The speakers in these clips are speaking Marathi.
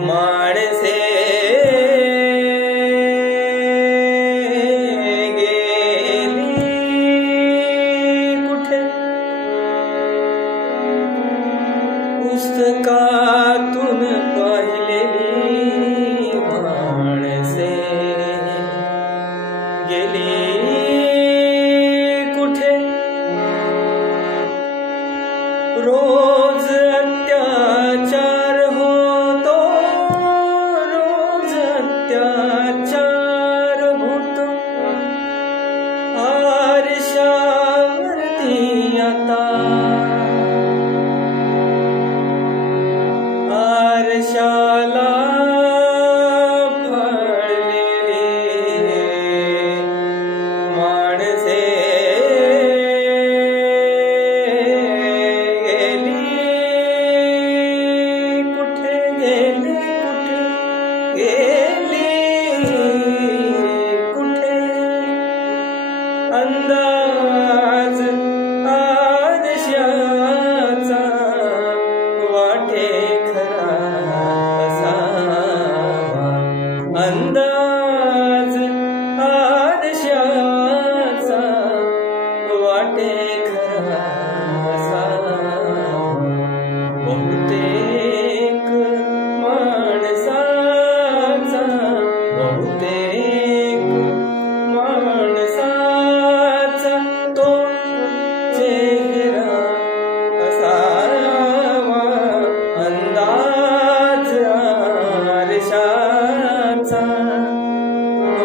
माणसे गेली कुठे पुस्तकातून पाहिलेली माणसे गेली कुठे रोज अत्याचार होतो रोज अत्याचार होतो आरशावरती आता आरशाला अंदाज आरशाचा वाटे खरा असावा अंदाज आरशाचा वाटे खरा असावा बहुतेक माणसाचा बहुतेक माणसाचा तो चेहरा असावा अंदाज आरशाचा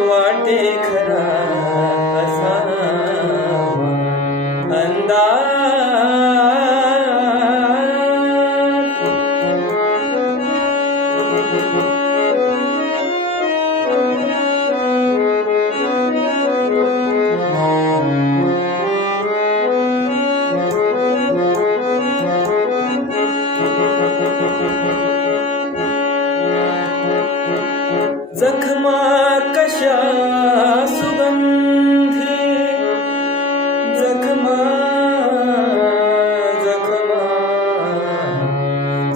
वाटे खरा असावा अंदाज जखमा कशा सुगंधी जखमा जखमा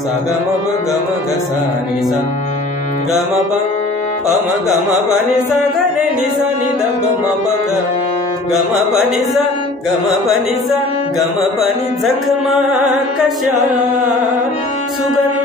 सा गम प गम ग सा नि सा गम प म गम प नि सा ग नि सा नि द गम प ग गम प नि सा गम प नि सा गम प नि जखमा कशा सुगंधी